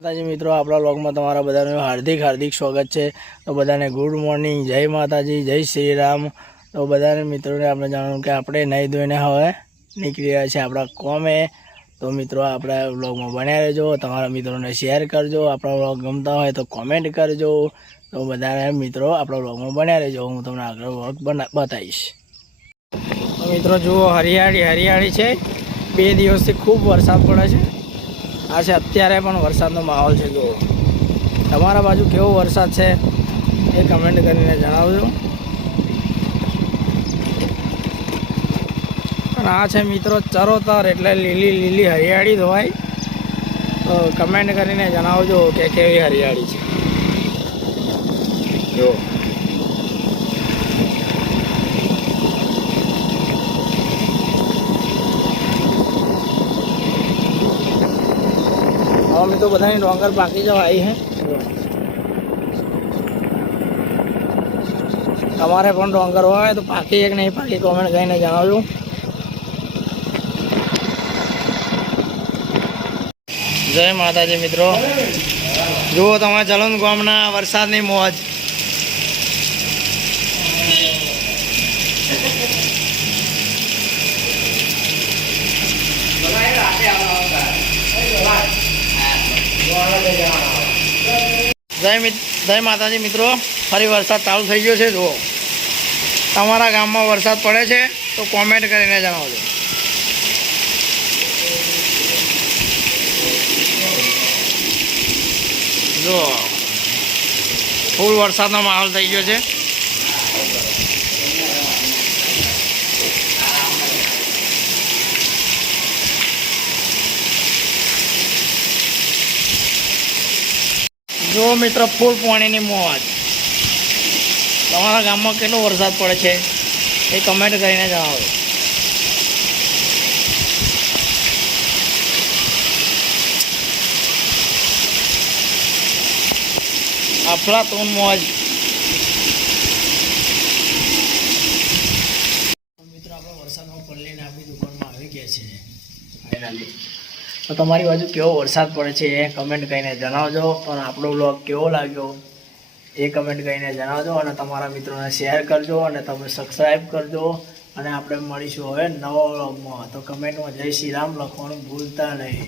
માતાજી મિત્રો, આપણા વ્લોગમાં તમારા બધાનું હાર્દિક હાર્દિક સ્વાગત છે। તો બધાને ગુડ મોર્નિંગ, જય માતાજી, જય શ્રી રામ। તો બધાને મિત્રોને આપણે જાણવું કે આપણે નહીં ધોઈને હવે નીકળી રહ્યા છે આપણા કોમે। તો મિત્રો આપણા વ્લોગમાં બન્યા રહેજો, તમારા મિત્રોને શેર કરજો, આપણા વ્લોગ ગમતા હોય તો કોમેન્ટ કરજો। તો બધાને મિત્રો આપણા વ્લોગમાં બન્યા રહેજો, હું તમને આગળ વ્લોગ બતાવીશ। તો મિત્રો જુઓ, હરિયાળી હરિયાળી છે। 2 દિવસથી ખૂબ વરસાદ પડે છે। આ છે અત્યારે પણ વરસાદનો માહોલ છે। જુઓ તમારા બાજુ કેવો વરસાદ છે એ કમેન્ટ કરીને જણાવજો। પણ આ છે મિત્રો ચરોતર, એટલે લીલી લીલી હરિયાળી હોય। તો કમેન્ટ કરીને જણાવજો કે કેવી હરિયાળી છે। જુઓ અમે તો બધાની ડોંગર પાકી જવા આવી है। તમારે પણ ડોંગર હોય તો પાકી એક નહીં પાકી કોમેન્ટ કરીને જણાવજો। જય માતાજી મિત્રો, જુઓ તમે જલન ગામના વરસાદની મોજ। જય માતાજી મિત્રો, ફરી વરસાદ ચાલુ થઈ ગયો છે। જુઓ તમારા ગામમાં વરસાદ પડે છે તો કોમેન્ટ કરીને જણાવજો। જુઓ ફૂલ વરસાદનો માહોલ થઈ ગયો છે। જો મિત્રો ફૂલ પાણીની મોજ। તમારા ગામમાં કેટલો વરસાદ પડે છે એ કમેન્ટ કરીને જણાવો। અફલાતૂન મોજ। મિત્રો આપણે વરસાદમાં પલ્લીને આપણી દુકાનમાં આવી ગયા છે ફાઇનલી। તો તમારી બાજુ કેવો વરસાદ પડે છે એ કમેન્ટ કરીને જણાવજો। પણ આપણો વ્લોગ કેવો લાગ્યો એ કમેન્ટ કરીને જણાવજો, અને તમારા મિત્રોને શેર કરજો, અને તમે સબસ્ક્રાઈબ કરજો। અને આપણે મળીશું હવે નવા વ્લોગમાં। તો કમેન્ટમાં જય શ્રી રામ લખવાનું ભૂલતા નહીં।